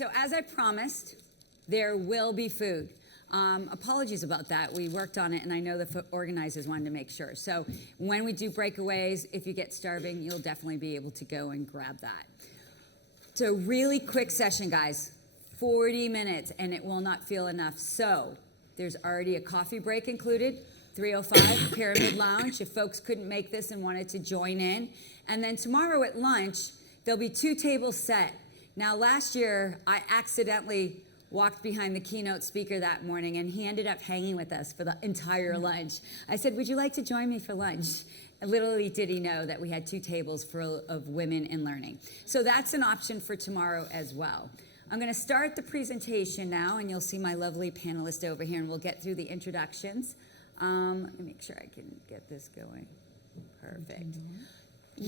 So as I promised, there will be food. Apologies about that. We worked on it, and I know the organizers wanted to make sure. So when we do breakaways, if you get starving, you'll definitely be able to go and grab that. So really quick session, guys. 40 minutes, and it will not feel enough. So there's already a coffee break included, 305 Pyramid Lounge, if folks couldn't make this and wanted to join in. And then tomorrow at lunch, there'll be 2 tables set. Now, last year, I accidentally walked behind the keynote speaker that morning, and he ended up hanging with us for the entire lunch. I said, would you like to join me for lunch? And little did he know that we had 2 tables full of women in learning. So that's an option for tomorrow as well. I'm going to start the presentation now, and you'll see my lovely panelist over here, and we'll get through the introductions. Let me make sure I can get this going. Perfect.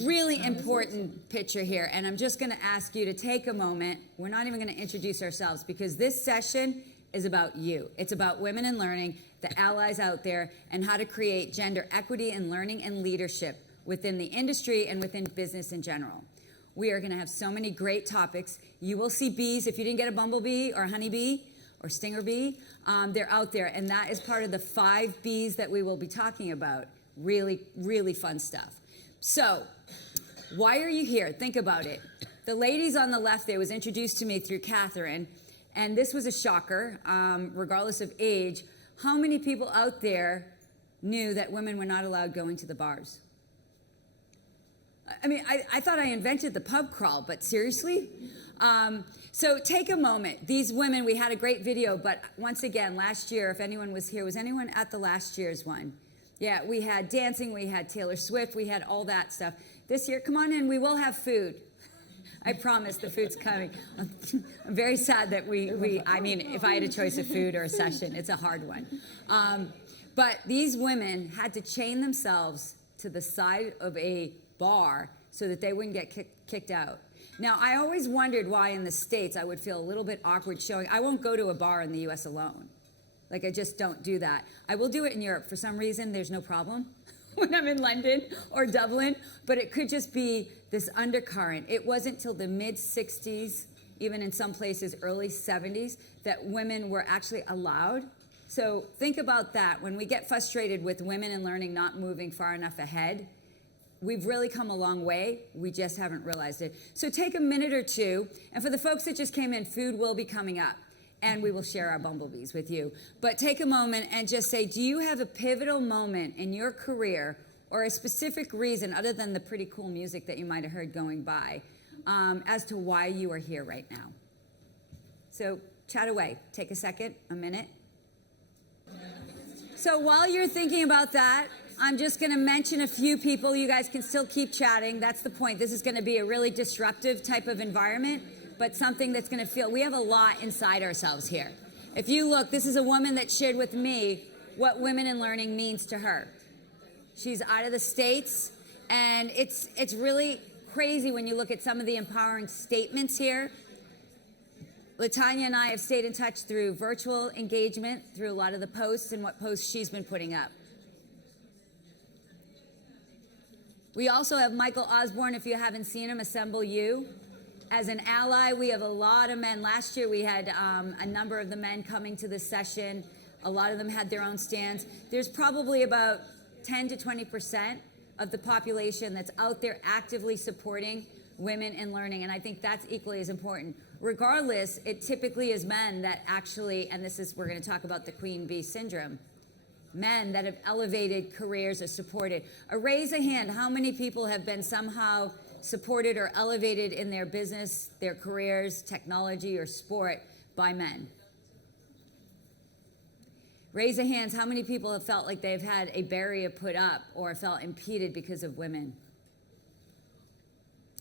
Really important picture here, and I'm just going to ask you to take a moment. We're not even going to introduce ourselves because this session is about you. It's about women in learning, the allies out there, and how to create gender equity in learning and leadership within the industry and within business in general. We are going to have so many great topics. You will see bees. If you didn't get a bumblebee or a honeybee or stinger bee, they're out there, and that is part of the 5 Bs that we will be talking about. Really, really fun stuff. So, why are you here? Think about it. The ladies on the left there was introduced to me through Catherine, and this was a shocker, regardless of age. How many people out there knew that women were not allowed going to the bars? I mean, I thought I invented the pub crawl, but seriously? So take a moment. These women, we had a great video, but once again, last year, if anyone was here, was anyone at the last year's one? Yeah, we had dancing, we had Taylor Swift, we had all that stuff. This year, come on in, we will have food. I promise the food's coming. I'm very sad that I mean, if I had a choice of food or a session, it's a hard one. But these women had to chain themselves to the side of a bar so that they wouldn't get kicked out. Now, I always wondered why in the States I would feel a little bit awkward showing. I won't go to a bar in the US alone. Like, I just don't do that. I will do it in Europe. For some reason, there's no problem when I'm in London or Dublin, but it could just be this undercurrent. It wasn't till the mid-60s, even in some places early 70s, that women were actually allowed. So think about that. When we get frustrated with women in learning not moving far enough ahead, we've really come a long way. We just haven't realized it. So take a minute or two. And for the folks that just came in, food will be coming up. And we will share our bumblebees with you. But take a moment and just say, do you have a pivotal moment in your career or a specific reason other than the pretty cool music that you might have heard going by as to why you are here right now? So chat away. Take a second, a minute. So while you're thinking about that, I'm just going to mention a few people. You guys can still keep chatting. That's the point. This is going to be a really disruptive type of environment, but something that's going to feel, we have a lot inside ourselves here. If you look, this is a woman that shared with me what women in learning means to her. She's out of the States, and it's really crazy when you look at some of the empowering statements here. LaTanya and I have stayed in touch through virtual engagement, through a lot of the posts and what posts she's been putting up. We also have Michael Osborne, if you haven't seen him, Assemble You. As an ally, we have a lot of men. Last year, we had a number of the men coming to this session. A lot of them had their own stands. There's probably about 10 to 20% of the population that's out there actively supporting women in learning, and I think that's equally as important. Regardless, it typically is men that actually, and this is, we're going to talk about the queen bee syndrome, men that have elevated careers or supported. Raise a hand, how many people have been somehow supported or elevated in their business, their careers, technology, or sport by men? Raise a hand, how many people have felt like they've had a barrier put up or felt impeded because of women?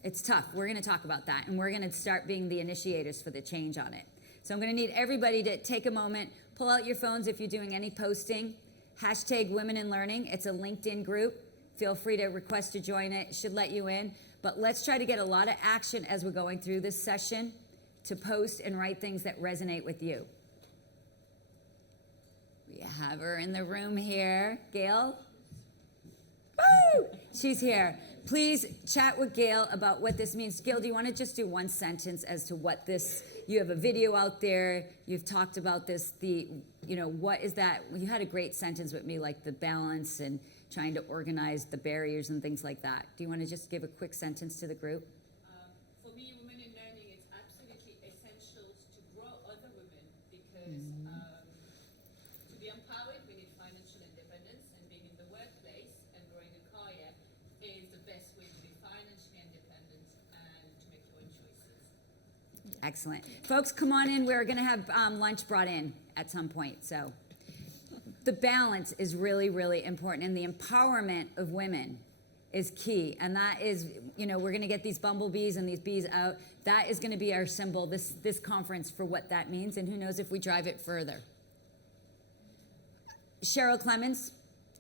It's tough. We're going to talk about that, and we're going to start being the initiators for the change on it. So I'm going to need everybody to take a moment, pull out your phones if you're doing any posting. Hashtag Women in Learning. It's a LinkedIn group. Feel free to request to join it. It should let you in. But let's try to get a lot of action as we're going through this session to post and write things that resonate with you. We have her in the room here. Gail? Woo! She's here. please chat with Gail about what this means. Gail, do you want to just do one sentence as to what this, you have a video out there, you've talked about this, what is that? You had a great sentence with me, like the balance and trying to organize the barriers and things like that. Do you want to just give a quick sentence to the group? For me, women in learning, it's absolutely essential to grow other women because to be empowered, we need financial independence, and being in the workplace and growing a career is the best way to be financially independent and to make your own choices. Excellent. Folks, come on in. We're going to have lunch brought in at some point. So the balance is really, really important, and the empowerment of women is key. And that is, we're going to get these bumblebees and these bees out. That is going to be our symbol, this conference, for what that means, and who knows if we drive it further. Cheryl Clemens,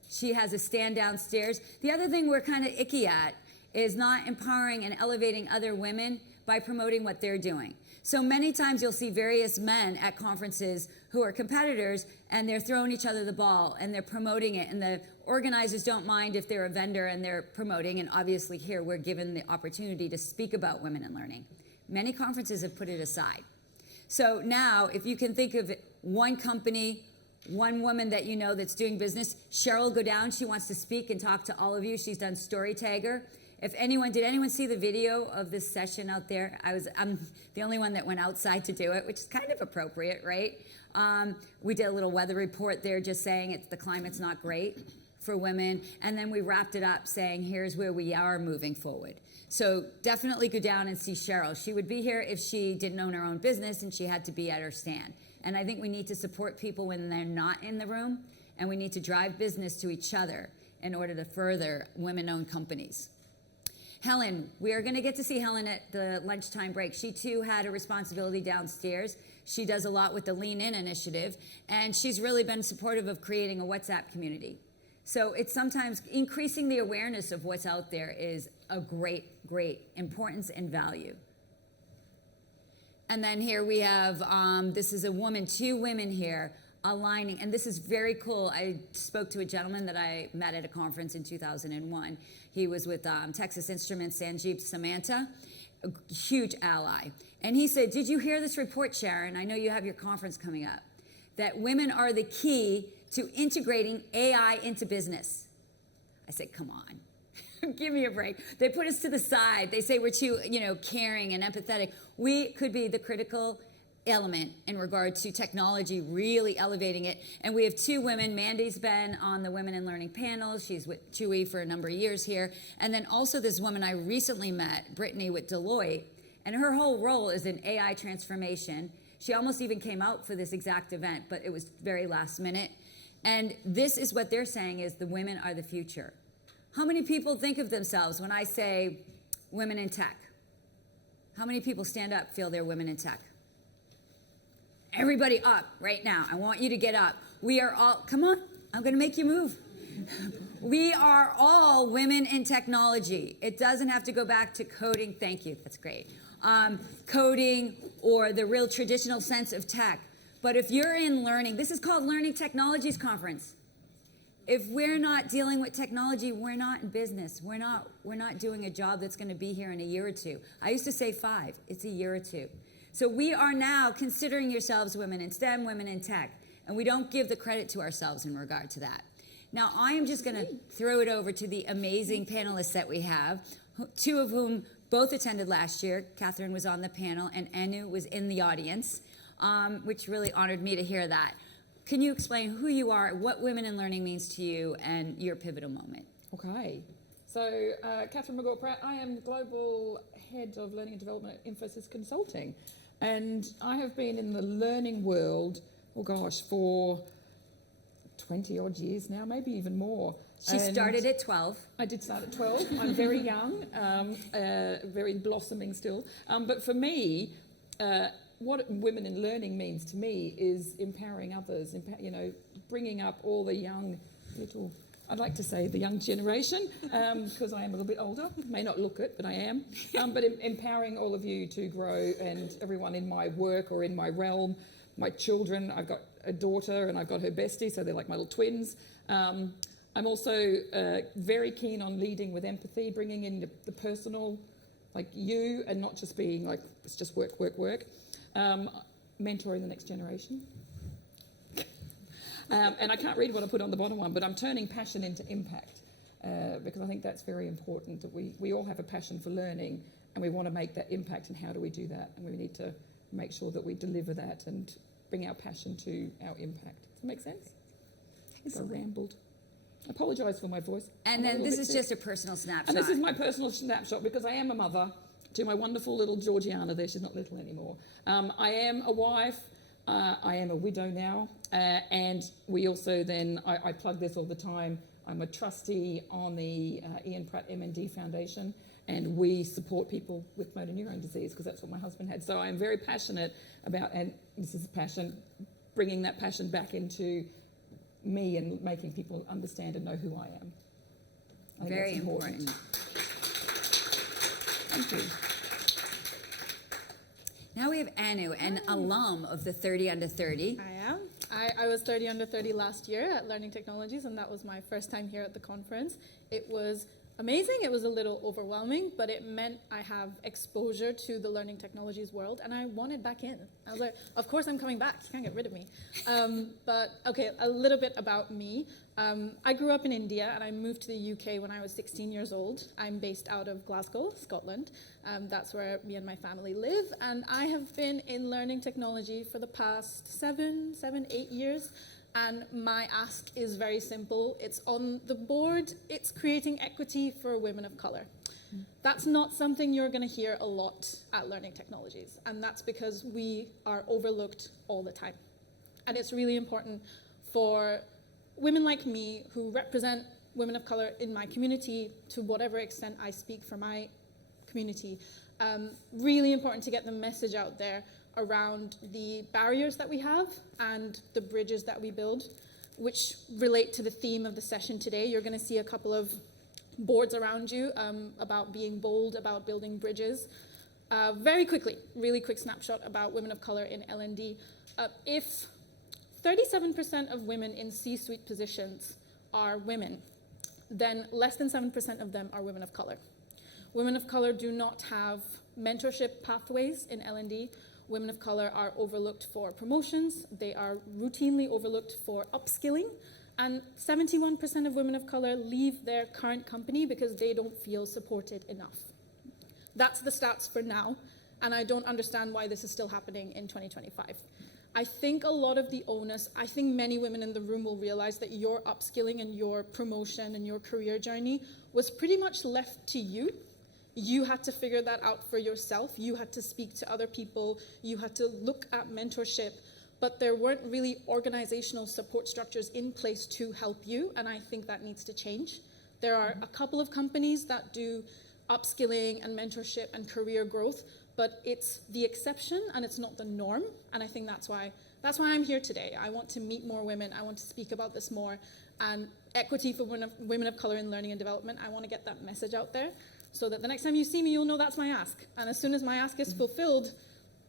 she has a stand downstairs. The other thing we're kind of icky at is not empowering and elevating other women by promoting what they're doing. So many times you'll see various men at conferences who are competitors, and they're throwing each other the ball and they're promoting it, and the organizers don't mind if they're a vendor and they're promoting, and obviously here we're given the opportunity to speak about women in learning. Many conferences have put it aside. So now if you can think of one company, one woman that you know that's doing business, Cheryl, go down, she wants to speak and talk to all of you. She's done Story Tagger. Did anyone see the video of this session out there? I'm the only one that went outside to do it, which is kind of appropriate, right? We did a little weather report there just saying the climate's not great for women. And then we wrapped it up saying, here's where we are moving forward. So definitely go down and see Cheryl. She would be here if she didn't own her own business and she had to be at her stand. And I think we need to support people when they're not in the room, and we need to drive business to each other in order to further women-owned companies. Helen, we are going to get to see Helen at the lunchtime break. She too had a responsibility downstairs. She does a lot with the Lean In initiative, and she's really been supportive of creating a WhatsApp community. So it's sometimes increasing the awareness of what's out there is a great, great importance and value. And then here we have, this is a woman, two women here aligning, and this is very cool. I spoke to a gentleman that I met at a conference in 2001. He was with Texas Instruments, Sanjeev Samanta, a huge ally. And he said, did you hear this report, Sharon? I know you have your conference coming up, that women are the key to integrating AI into business. I said, come on. Give me a break. They put us to the side. They say we're too, caring and empathetic. We could be the critical element in regard to technology, really elevating it. And we have two women. Mandy's been on the Women in Learning panel. She's with Chewy for a number of years here. And then also this woman I recently met, Brittany, with Deloitte, and her whole role is in AI transformation. She almost even came out for this exact event, but it was very last minute. And this is what they're saying is the women are the future. How many people think of themselves when I say women in tech? How many people stand up, feel they're women in tech? Everybody up right now. I want you to get up. We are all, come on, I'm going to make you move. We are all women in technology. It doesn't have to go back to coding. Thank you, that's great. Coding or the real traditional sense of tech. But if you're in learning, this is called Learning Technologies Conference. If we're not dealing with technology, we're not in business. We're not doing a job that's going to be here in a year or two. I used to say 5. It's a year or two. So we are now considering yourselves women in STEM, women in tech, and we don't give the credit to ourselves in regard to that. Now, I am just going to throw it over to the amazing panelists that we have, two of whom both attended last year. Catherine was on the panel, and Anu was in the audience, which really honored me to hear that. Can you explain who you are, what Women in Learning means to you, and your pivotal moment? Okay. So, Catherine McGaw-Pratt, I am Global Head of Learning and Development at Infosys Consulting. And I have been in the learning world, for 20 odd years now, maybe even more. She started at 12. I did start at 12. I'm very young, very blossoming still. But for me, what Women in Learning means to me is empowering others, bringing up all the young little, I'd like to say the young generation, because I am a little bit older, may not look it, but I am, but empowering all of you to grow, and everyone in my work or in my realm, my children. I've got a daughter and I've got her bestie, so they're like my little twins. I'm also very keen on leading with empathy, bringing in the personal, like you, and not just being like, it's just work, work, work. Mentoring the next generation. And I can't read what I put on the bottom one, but I'm turning passion into impact because I think that's very important, that we all have a passion for learning and we want to make that impact, and how do we do that? And we need to make sure that we deliver that and bring our passion to our impact. Does that make sense? I think I rambled. I apologise for my voice. And then this is just a personal snapshot. And this is my personal snapshot because I am a mother to my wonderful little Georgiana there. She's not little anymore. I am a wife. I am a widow now. And we also then, I plug this all the time, I'm a trustee on the Ian Pratt M&D Foundation, and we support people with motor neurone disease because that's what my husband had. So I'm very passionate about, and this is a passion, bringing that passion back into me and making people understand and know who I am. I think Very that's important. Thank you. Now we have Anu, an alum of the 30 Under 30. I am. I was 30 Under 30 last year at Learning Technologies, and that was my first time here at the conference. It was amazing. It was a little overwhelming, but it meant I have exposure to the Learning Technologies world, and I wanted back in. I was like, of course I'm coming back. You can't get rid of me. But okay, a little bit about me. I grew up in India, and I moved to the UK when I was 16 years old. I'm based out of Glasgow, Scotland. That's where me and my family live, and I have been in learning technology for the past 8 years. And my ask is very simple. It's on the board. It's creating equity for women of color. That's not something you're going to hear a lot at Learning Technologies, and that's because we are overlooked all the time. And it's really important for women like me who represent women of color in my community, to whatever extent I speak for my community, really important to get the message out there around the barriers that we have and the bridges that we build, which relate to the theme of the session today. You're going to see a couple of boards around you about being bold, about building bridges. Very quickly, really quick snapshot about women of color in L&D. If 37% of women in C-suite positions are women, then less than 7% of them are women of color. Women of color do not have mentorship pathways in L&D. Women of color are overlooked for promotions. They are routinely overlooked for upskilling. And 71% of women of color leave their current company because they don't feel supported enough. That's the stats for now, and I don't understand why this is still happening in 2025. I think a lot of the onus, I think many women in the room will realize that your upskilling and your promotion and your career journey was pretty much left to you. You had to figure that out for yourself. You had to speak to other people. You had to look at mentorship, but there weren't really organizational support structures in place to help you, and I think that needs to change. There are a couple of companies that do upskilling and mentorship and career growth, but it's the exception and it's not the norm, and I think that's why I'm here today. I want to meet more women. I want to speak about this more, and equity for women of color in learning and development. I want to get that message out there, so that the next time you see me, you'll know that's my ask. And as soon as my ask is fulfilled,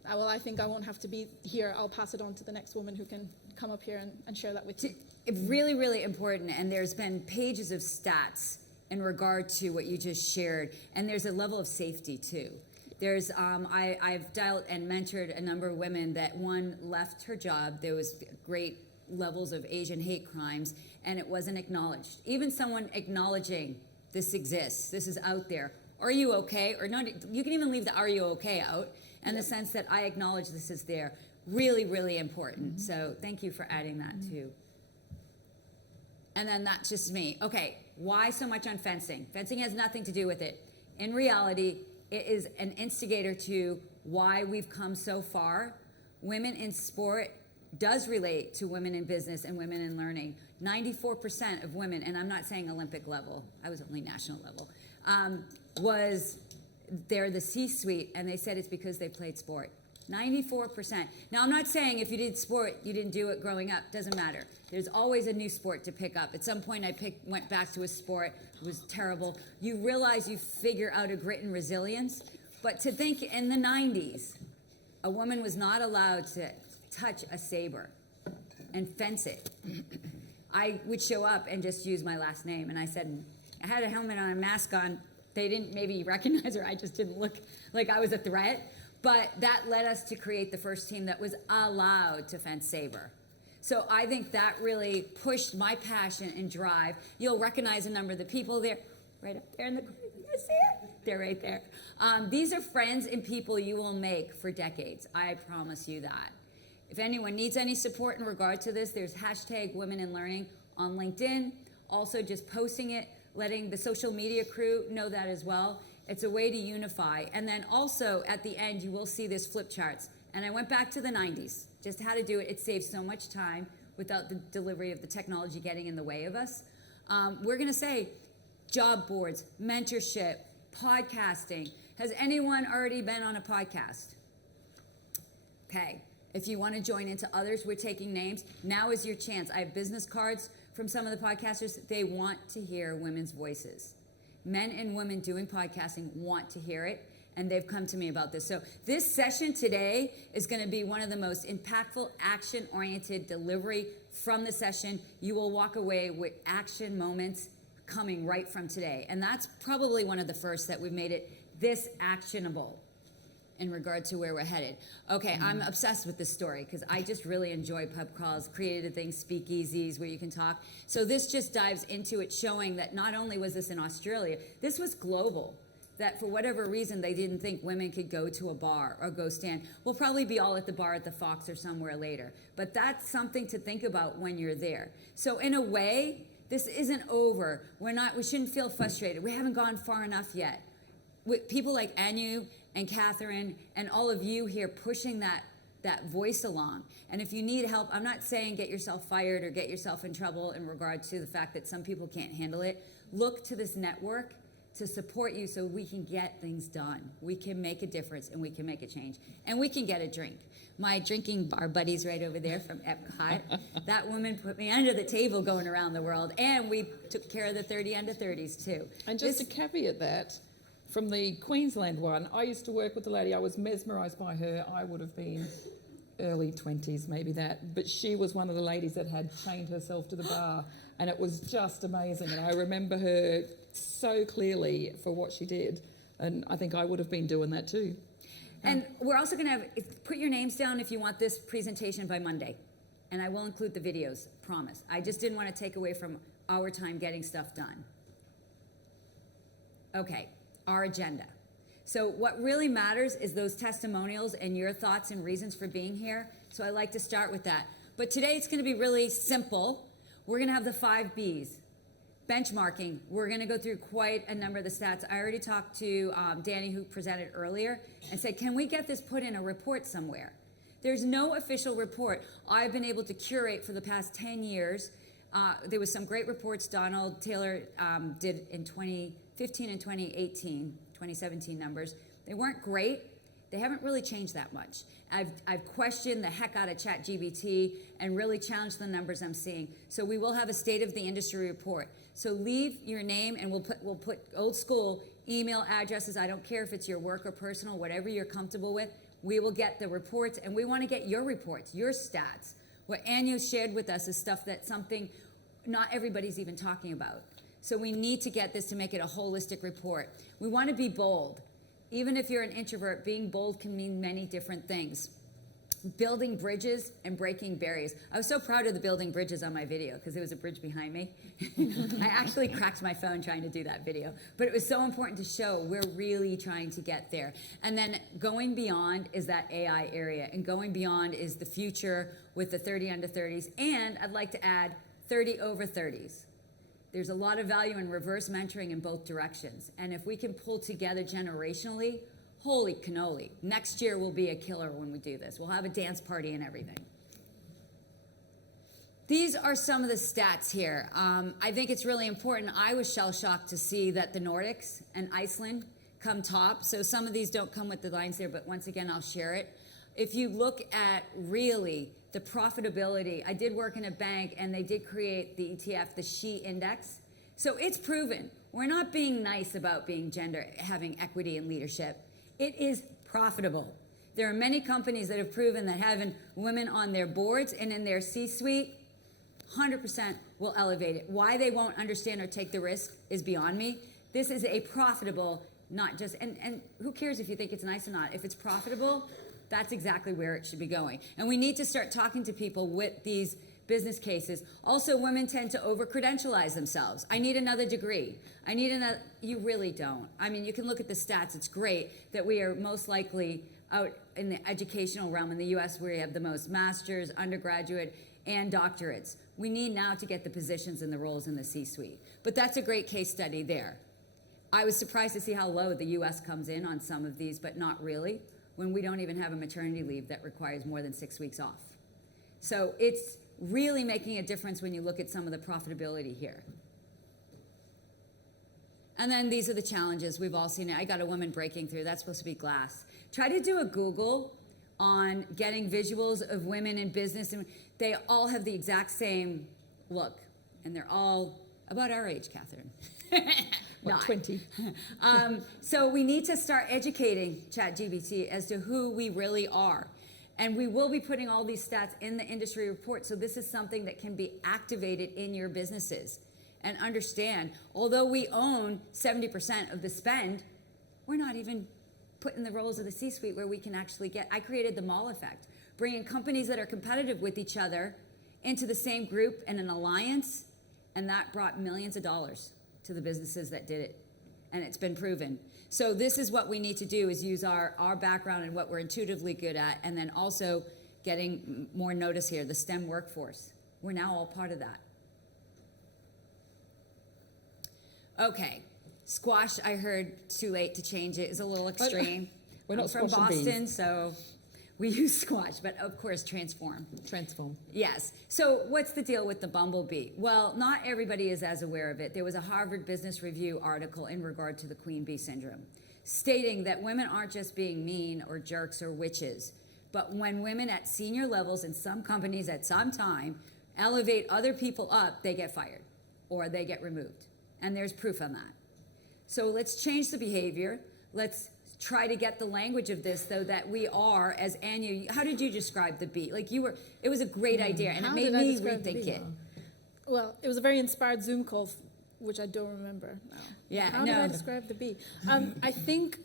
I think I won't have to be here. I'll pass it on to the next woman who can come up here and share that with you. It's really, really important, and there's been pages of stats in regard to what you just shared, and there's a level of safety too. There's, I've dealt and mentored a number of women that one left her job. There was great levels of Asian hate crimes, and it wasn't acknowledged. Even someone acknowledging this exists, this is out there. Are you okay? Or not? You can even leave the "are you okay" out, and the sense that I acknowledge this is there. Really, really important. So thank you for adding that too. And then that's just me. Okay, why so much on fencing? Fencing has nothing to do with it. In reality, it is an instigator to why we've come so far. Women in sport does relate to women in business and women in learning. 94% of women, and I'm not saying Olympic level, I was only national level, they're the C-suite, and they said it's because they played sport. 94%. Now, I'm not saying if you did sport, you didn't do it growing up. Doesn't matter. There's always a new sport to pick up. At some point, went back to a sport. It was terrible. You realize you figure out a grit and resilience. But to think in the 90s, a woman was not allowed to touch a saber and fence it. I would show up and just use my last name. And I said, I had a helmet on, a mask on. They didn't maybe recognize her. I just didn't look like I was a threat. But that led us to create the first team that was allowed to fence saber. So I think that really pushed my passion and drive. You'll recognize a number of the people there, right up there in the, you guys see it? They're right there. These are friends and people you will make for decades. I promise you that. If anyone needs any support in regard to this, there's hashtag Women in Learning on LinkedIn. Also just posting it, letting the social media crew know that as well. It's a way to unify. And then also at the end, you will see this flip charts. And I went back to the 90s, just how to do it. It saves so much time without the delivery of the technology getting in the way of us. We're gonna say job boards, mentorship, podcasting. Has anyone already been on a podcast? Okay, if you wanna join into others, we're taking names. Now is your chance. I have business cards from some of the podcasters. They want to hear women's voices. Men and women doing podcasting want to hear it, and they've come to me about this. So this session today is gonna be one of the most impactful, action-oriented delivery from the session. You will walk away with action moments coming right from today. And that's probably one of the first that we've made it this actionable in regard to where we're headed. Okay, I'm obsessed with this story because I just really enjoy pub crawls, creative things, speakeasies where you can talk. So this just dives into it, showing that not only was this in Australia, this was global. That for whatever reason, they didn't think women could go to a bar or go stand. We'll probably be all at the bar at the Fox or somewhere later. But that's something to think about when you're there. So in a way, this isn't over. We shouldn't feel frustrated. We haven't gone far enough yet. With people like Anu and Catherine and all of you here pushing that voice along. And if you need help, I'm not saying get yourself fired or get yourself in trouble in regard to the fact that some people can't handle it. Look to this network to support you so we can get things done. We can make a difference and we can make a change. And we can get a drink. My drinking bar buddy's right over there from Epcot. That woman put me under the table going around the world. And we took care of the 30 under 30s too. And just to caveat that, from the Queensland one, I used to work with a lady. I was mesmerised by her. I would have been early 20s, maybe that. But she was one of the ladies that had chained herself to the bar. And it was just amazing. And I remember her so clearly for what she did. And I think I would have been doing that too. And we're also going to put your names down if you want this presentation by Monday. And I will include the videos, promise. I just didn't want to take away from our time getting stuff done. Okay, our agenda. So what really matters is those testimonials and your thoughts and reasons for being here. So I like to start with that. But today it's going to be really simple. We're going to have the 5 B's. Benchmarking, we're going to go through quite a number of the stats. I already talked to Danny, who presented earlier, and said, can we get this put in a report somewhere? There's no official report. I've been able to curate for the past 10 years. There was some great reports Donald Taylor did in 2015 and 2018, 2017 numbers. They weren't great. They haven't really changed that much. I've questioned the heck out of ChatGPT and really challenged the numbers I'm seeing. So we will have a state of the industry report. So leave your name and we'll put old school email addresses. I don't care if it's your work or personal, whatever you're comfortable with. We will get the reports, and we want to get your reports, your stats. What Anu shared with us is stuff that not everybody's even talking about. So we need to get this to make it a holistic report. We want to be bold. Even if you're an introvert, being bold can mean many different things. Building bridges and breaking barriers. I was so proud of the building bridges on my video because there was a bridge behind me. I actually cracked my phone trying to do that video. But it was so important to show we're really trying to get there. And then going beyond is that AI area. And going beyond is the future with the 30 under 30s. And I'd like to add 30 over 30s. There's a lot of value in reverse mentoring in both directions. And if we can pull together generationally, holy cannoli. Next year will be a killer when we do this. We'll have a dance party and everything. These are some of the stats here. I think it's really important. I was shell-shocked to see that the Nordics and Iceland come top. So some of these don't come with the lines there, but once again, I'll share it. If you look at really the profitability, I did work in a bank and they did create the ETF, the SHE index. So it's proven. We're not being nice about being having equity and leadership. It is profitable. There are many companies that have proven that having women on their boards and in their C-suite, 100% will elevate it. Why they won't understand or take the risk is beyond me. This is a profitable, not just, and who cares if you think it's nice or not? If it's profitable, that's exactly where it should be going. And we need to start talking to people with these business cases. Also, women tend to over-credentialize themselves. I need another degree. I need another, you really don't. I mean, you can look at the stats. It's great that we are most likely out in the educational realm in the US where we have the most masters, undergraduate, and doctorates. We need now to get the positions and the roles in the C-suite. But that's a great case study there. I was surprised to see how low the US comes in on some of these, but not really, when we don't even have a maternity leave that requires more than 6 weeks off. So it's really making a difference when you look at some of the profitability here. And then these are the challenges. We've all seen it. I got a woman breaking through. That's supposed to be glass. Try to do a Google on getting visuals of women in business, and they all have the exact same look. And they're all about our age, Catherine. What, 20? So we need to start educating ChatGPT as to who we really are. And we will be putting all these stats in the industry report. So this is something that can be activated in your businesses. And understand, although we own 70% of the spend, we're not even put in the roles of the C-suite where we can actually get, I created the mall effect, bringing companies that are competitive with each other into the same group and an alliance, and that brought millions of dollars to the businesses that did it, and it's been proven. So this is what we need to do, is use our background and what we're intuitively good at, and then also getting more notice here, the STEM workforce. We're now all part of that. Okay, squash, I heard too late to change it, is a little extreme. We're not I'm from squashing Boston, bees. so we use squash, but of course transform. Transform. Yes. So what's the deal with the bumblebee? Well, not everybody is as aware of it. There was a Harvard Business Review article in regard to the queen bee syndrome, stating that women aren't just being mean or jerks or witches, but when women at senior levels in some companies at some time elevate other people up, they get fired or they get removed. And there's proof on that. So let's change the behavior. Let's try to get the language of this, though, that we are, as Anya, how did you describe the bee? Like you were, it was a great idea, and it How made did I me describe the rethink bee? it. Well, it was a very inspired Zoom call, which I don't remember now. Yeah, How did no. I describe the bee? I think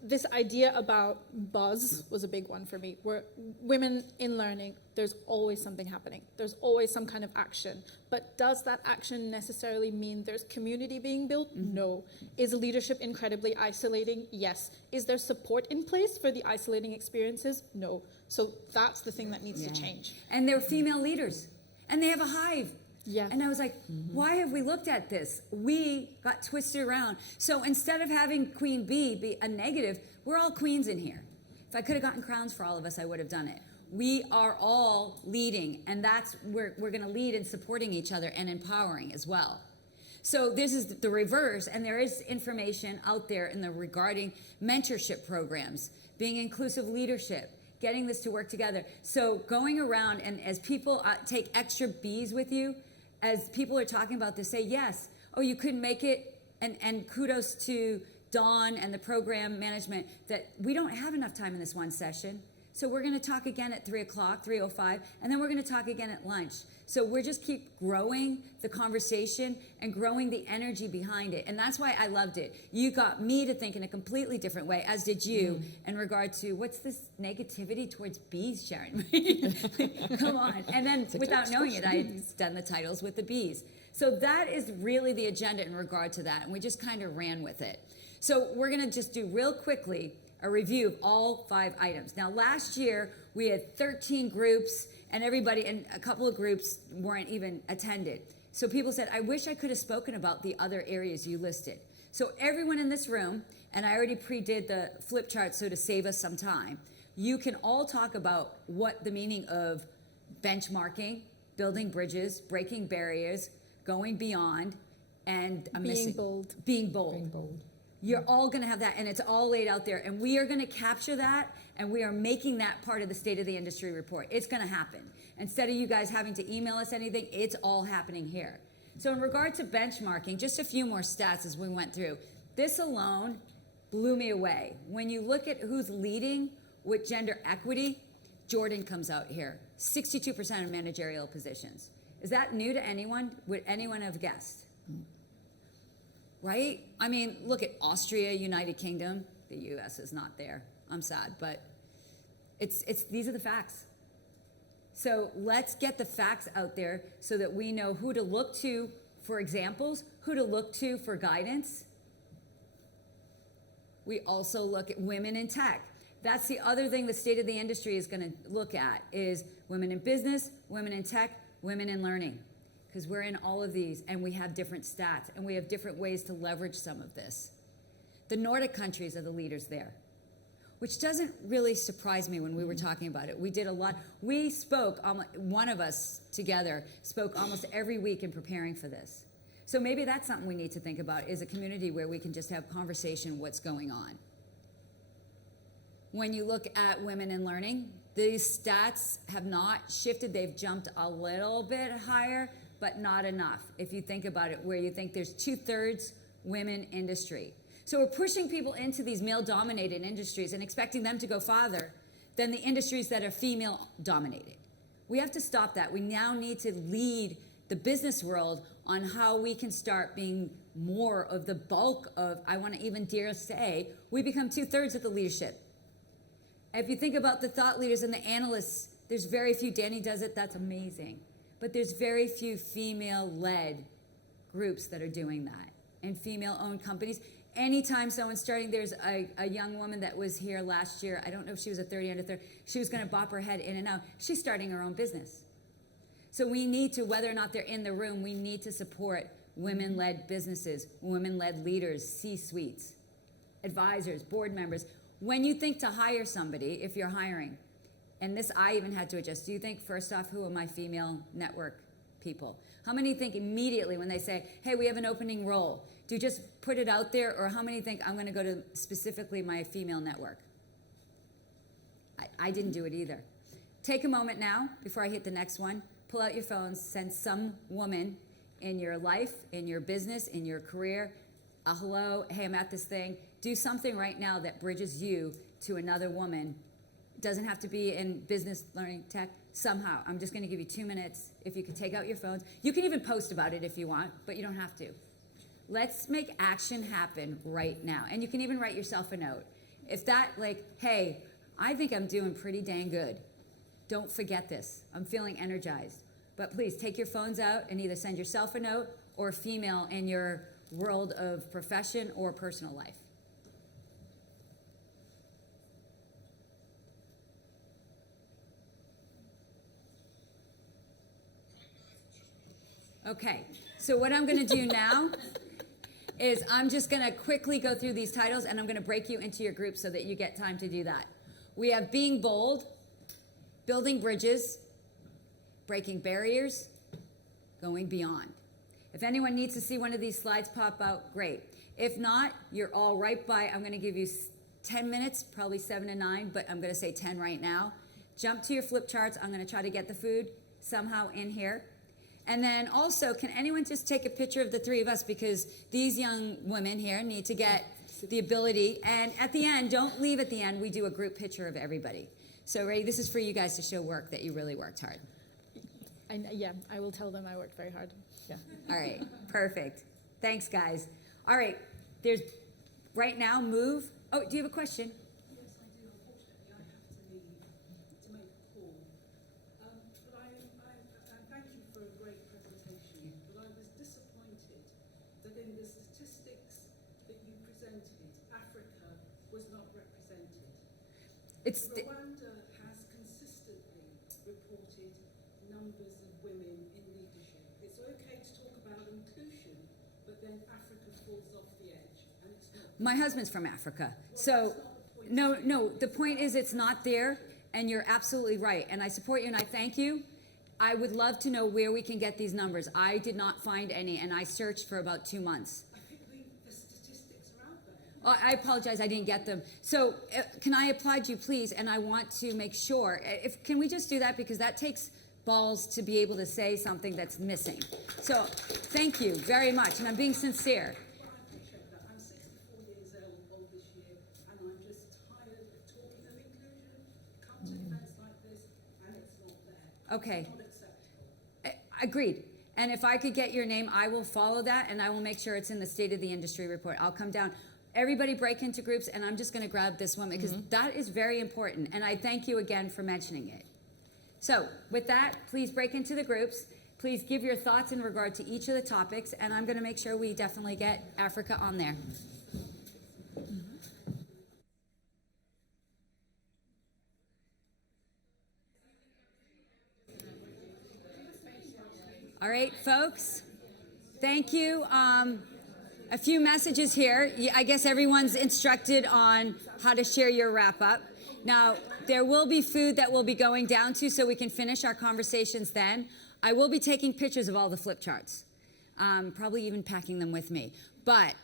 this idea about buzz was a big one for me. Where women in learning, there's always something happening. There's always some kind of action. But does that action necessarily mean there's community being built? No. Is leadership incredibly isolating? Yes. Is there support in place for the isolating experiences? No. So that's the thing that needs to change. And they're female leaders, and they have a hive. Yeah. And I was like, why have we looked at this? We got twisted around. So instead of having queen bee be a negative, we're all queens in here. If I could have gotten crowns for all of us, I would have done it. We are all leading, and that's where we're going to lead in supporting each other and empowering as well. So this is the reverse, and there is information out there in the regarding mentorship programs, being inclusive leadership, getting this to work together. So going around, and as people take extra B's with you, as people are talking about this, say yes. Oh, you couldn't make it, and kudos to Dawn and the program management that we don't have enough time in this one session. So we're going to talk again at 3 o'clock, 3:05, and then we're going to talk again at lunch. So we're just keep growing the conversation and growing the energy behind it. And that's why I loved it. You got me to think in a completely different way, as did you, in regard to what's this negativity towards bees, Sharon? Come on. And then without knowing it, I had done the titles with the bees. So that is really the agenda in regard to that. And we just kind of ran with it. So we're going to just do real quickly a review of all 5 items. Now, last year, we had 13 groups, and everybody, and a couple of groups weren't even attended. So people said, I wish I could have spoken about the other areas you listed. So everyone in this room, and I already pre-did the flip chart, so to save us some time, you can all talk about what the meaning of benchmarking, building bridges, breaking barriers, going beyond, and Being bold. Being bold. Being bold. You're all going to have that, and it's all laid out there. And we are going to capture that, and we are making that part of the State of the Industry report. It's going to happen. Instead of you guys having to email us anything, it's all happening here. So in regard to benchmarking, just a few more stats as we went through. This alone blew me away. When you look at who's leading with gender equity, Jordan comes out here. 62% of managerial positions. Is that new to anyone? Would anyone have guessed? Right? I mean, look at Austria, United Kingdom. The US is not there. I'm sad, but these are the facts. So let's get the facts out there so that we know who to look to for examples, who to look to for guidance. We also look at women in tech. That's the other thing the state of the industry is going to look at is women in business, women in tech, women in learning. Because we're in all of these and we have different stats and we have different ways to leverage some of this. The Nordic countries are the leaders there, which doesn't really surprise me when we were talking about it. We did a lot. We spoke, one of us together spoke almost every week in preparing for this. So maybe that's something we need to think about is a community where we can just have conversation what's going on. When you look at women in learning, these stats have not shifted. They've jumped a little bit higher, but not enough. If you think about it, where you think there's 2/3 women industry. So we're pushing people into these male-dominated industries and expecting them to go farther than the industries that are female-dominated. We have to stop that. We now need to lead the business world on how we can start being more of the bulk of, I want to even dare say, we become 2/3 of the leadership. If you think about the thought leaders and the analysts, there's very few. Danny does it, that's amazing. But there's very few female-led groups that are doing that, and female-owned companies. Anytime someone's starting, there's a young woman that was here last year. I don't know if she was a 30 under 30. She was going to bop her head in and out. She's starting her own business. So we need to, whether or not they're in the room, we need to support women-led businesses, women-led leaders, C-suites, advisors, board members. When you think to hire somebody, if you're hiring, and this I even had to adjust, do you think, first off, who are my female network people? How many think immediately when they say, hey, we have an opening role? Do you just put it out there, or how many think I'm going to go to specifically my female network? I didn't do it either. Take a moment now, before I hit the next one, pull out your phones, send some woman in your life, in your business, in your career, a hello, hey, I'm at this thing. Do something right now that bridges you to another woman. It doesn't have to be in business, learning, tech, somehow. I'm just going to give you 2 minutes. If you could take out your phones. You can even post about it if you want, but you don't have to. Let's make action happen right now. And you can even write yourself a note. If that, like, hey, I think I'm doing pretty dang good. Don't forget this. I'm feeling energized. But please take your phones out and either send yourself a note or a female in your world of profession or personal life. Okay, so what I'm going to do now is I'm just going to quickly go through these titles, and I'm going to break you into your groups so that you get time to do that. We have Being Bold, Building Bridges, Breaking Barriers, Going Beyond. If anyone needs to see one of these slides pop out, great. If not, you're all right by, I'm going to give you 10 minutes, probably 7 to 9, but I'm going to say 10 right now. Jump to your flip charts. I'm going to try to get the food somehow in here. And then also, can anyone just take a picture of the three of us, because these young women here need to get the ability. And at the end, don't leave at the end, we do a group picture of everybody. So ready, this is for you guys to show work that you really worked hard. Yeah, I will tell them I worked very hard. Yeah. All right, perfect. Thanks, guys. All right, there's, right now, move. Oh, do you have a question? Yes, I do. Unfortunately, I have to leave to make a call. But I thank you for a great presentation. But I was disappointed that in the statistics that you presented, Africa was not represented. Rwanda has consistently reported numbers of women in leadership. It's okay to talk about inclusion, but then Africa falls off the edge, and it's not. My husband's from Africa, so no, the point is it's not there, and you're absolutely right, and I support you and I thank you. I would love to know where we can get these numbers. I did not find any, and I searched for about 2 months. I think the statistics are out there. I apologize, I didn't get them. So can I applaud you, please? And I want to make sure, can we just do that? Because that takes balls to be able to say something that's missing. So thank you very much, and I'm being sincere. Well, I appreciate that. I'm 64 years old this year, and I'm just tired of talking of inclusion. Come to events like this, and it's not there. Okay. It's not acceptable. Agreed. And if I could get your name, I will follow that, and I will make sure it's in the State of the Industry report. I'll come down. Everybody break into groups, and I'm just going to grab this woman because that is very important. And I thank you again for mentioning it. So with that, please break into the groups. Please give your thoughts in regard to each of the topics, and I'm going to make sure we definitely get Africa on there. All right, folks, thank you. A few messages here. I guess everyone's instructed on how to share your wrap up. Now, there will be food that we'll be going down to so we can finish our conversations then. I will be taking pictures of all the flip charts, probably even packing them with me. But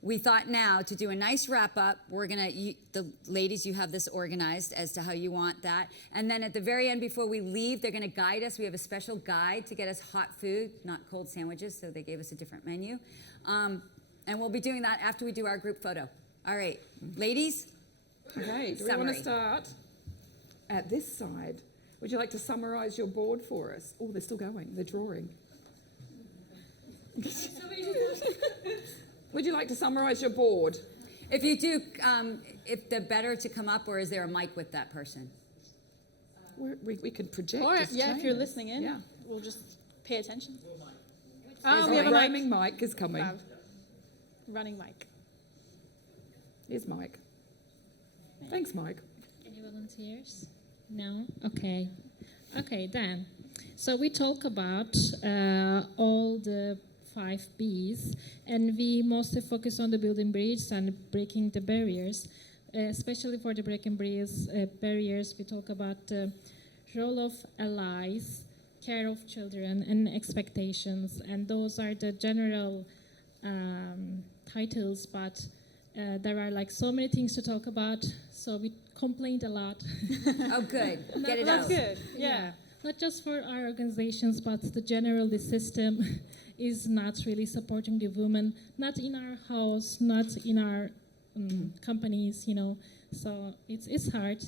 we thought now to do a nice wrap up, the ladies, you have this organized as to how you want that. And then at the very end, before we leave, they're gonna guide us. We have a special guide to get us hot food, not cold sandwiches, so they gave us a different menu. And we'll be doing that after we do our group photo. All right, ladies? Okay, do we want to start at this side? Would you like to summarize your board for us? Oh, they're still going, they're drawing. Would you like to summarize your board? If you do, if the better to come up, or is there a mic with that person? We could project. Or, as if you're trainers. listening in, Yeah. we'll just pay attention. Oh, We have a mic. roaming mic is coming. Wow. Running mic. Here's Mike. Thanks, Mike. Any volunteers? No? Okay. Okay, then. So we talk about all the 5 Bs, and we mostly focus on the building bridges and breaking the barriers. Especially for the breaking barriers, we talk about the role of allies, care of children, and expectations. And those are the general titles, but there are like so many things to talk about, so we complained a lot. Oh, good. Get it That's out. good. Yeah. Not just for our organizations, but the system is not really supporting the women, not in our house, not in our companies, so it's hard.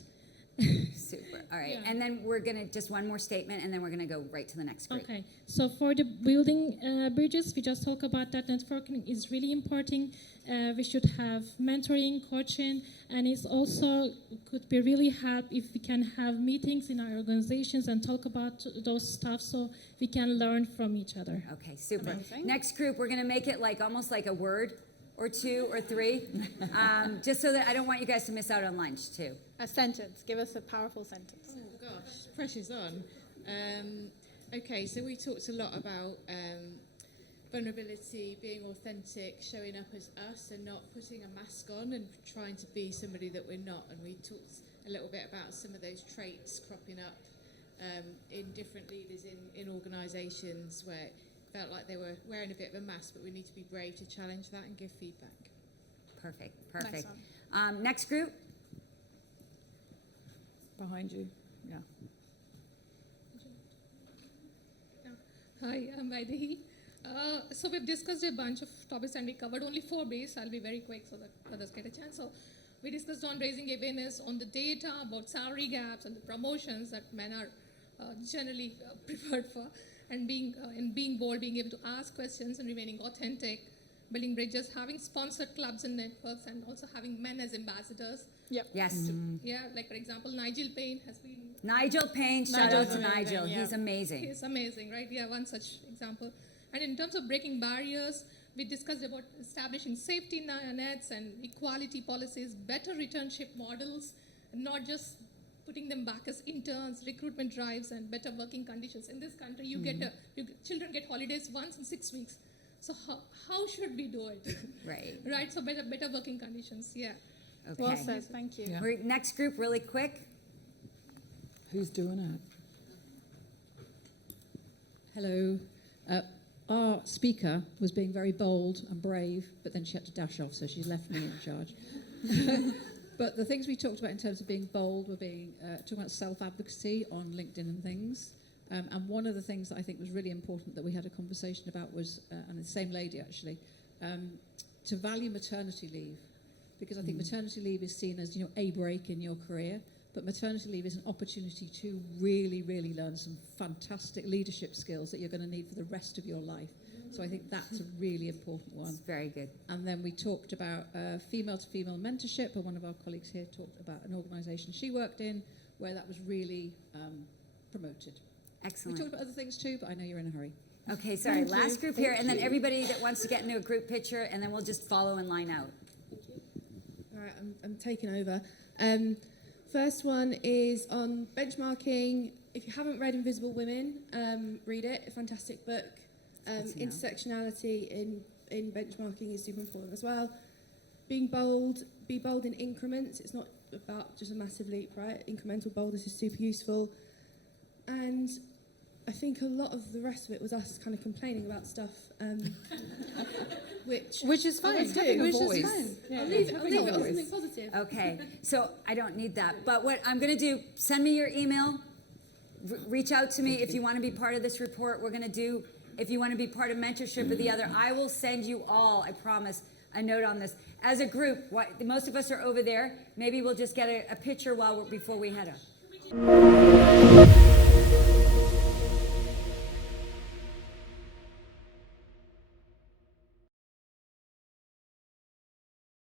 Super. All right. Yeah. And then we're going to just one more statement, and then we're going to go right to the next group. Okay, so for the building bridges, we just talk about that networking is really important. We should have mentoring, coaching, and it's also could be really help if we can have meetings in our organizations and talk about those stuff so we can learn from each other. Okay, super. Amazing. Next group, we're going to make it like almost like a word or 2 or 3, just so that I don't want you guys to miss out on lunch too. A sentence. Give us a powerful sentence. Oh gosh, pressure's on. Okay, so we talked a lot about vulnerability, being authentic, showing up as us and not putting a mask on and trying to be somebody that we're not. And we talked a little bit about some of those traits cropping up in different leaders in organisations where it felt like they were wearing a bit of a mask, but we need to be brave to challenge that and give feedback. Perfect. Nice Next group. Behind you. Yeah. Hi, I'm Vaidehi. So we've discussed a bunch of topics and we covered only 4 Bs. I'll be very quick so that others get a chance. So we discussed on raising awareness on the data about salary gaps and the promotions that men are generally preferred for, and being bold, being able to ask questions and remaining authentic, building bridges, having sponsored clubs and networks, and also having men as ambassadors. Yep. Yes. Yeah, like for example, Nigel Payne has been. Nigel Payne, shout out Nigel's to amazing, Nigel. yeah. He's amazing. It's amazing, right? Yeah, one such example. And in terms of breaking barriers, we discussed about establishing safety nets and equality policies, better returnship models, and not just putting them back as interns, recruitment drives, and better working conditions. In this country, children get holidays once in 6 weeks. So how should we do it? Right. Right, so better working conditions, yeah. Okay. Well said. Thank you. Yeah. Next group, really quick. Who's doing it? Hello. Our speaker was being very bold and brave, but then she had to dash off, so she left me in charge. But the things we talked about in terms of being bold were talking about self-advocacy on LinkedIn and things. And one of the things that I think was really important that we had a conversation about was, and the same lady actually, to value maternity leave. Because I think maternity leave is seen as, a break in your career, but maternity leave is an opportunity to really, really learn some fantastic leadership skills that you're going to need for the rest of your life. So I think that's a really important one. It's very good. And then we talked about female-to-female mentorship, and one of our colleagues here talked about an organisation she worked in where that was really promoted. Excellent. We talked about other things too, but I know you're in a hurry. Okay, sorry, last group here, and then everybody that wants to get into a group picture, and then we'll just follow in line out. All right, I'm taking over. First one is on benchmarking. If you haven't read Invisible Women, read it. A fantastic book. Intersectionality in benchmarking is super important as well. Being bold, be bold in increments. It's not about just a massive leap, right? Incremental boldness is super useful. And I think a lot of the rest of it was us kind of complaining about stuff, which is fine. It's having a Which voice. is fine. I'll leave it on something positive. Okay, so I don't need that. But what I'm going to do, send me your email, reach out to me if you want to be part of this report. We're going to do, if you want to be part of mentorship or the other, I will send you all, I promise, a note on this. As a group, most of us are over there. Maybe we'll just get a picture before we head up.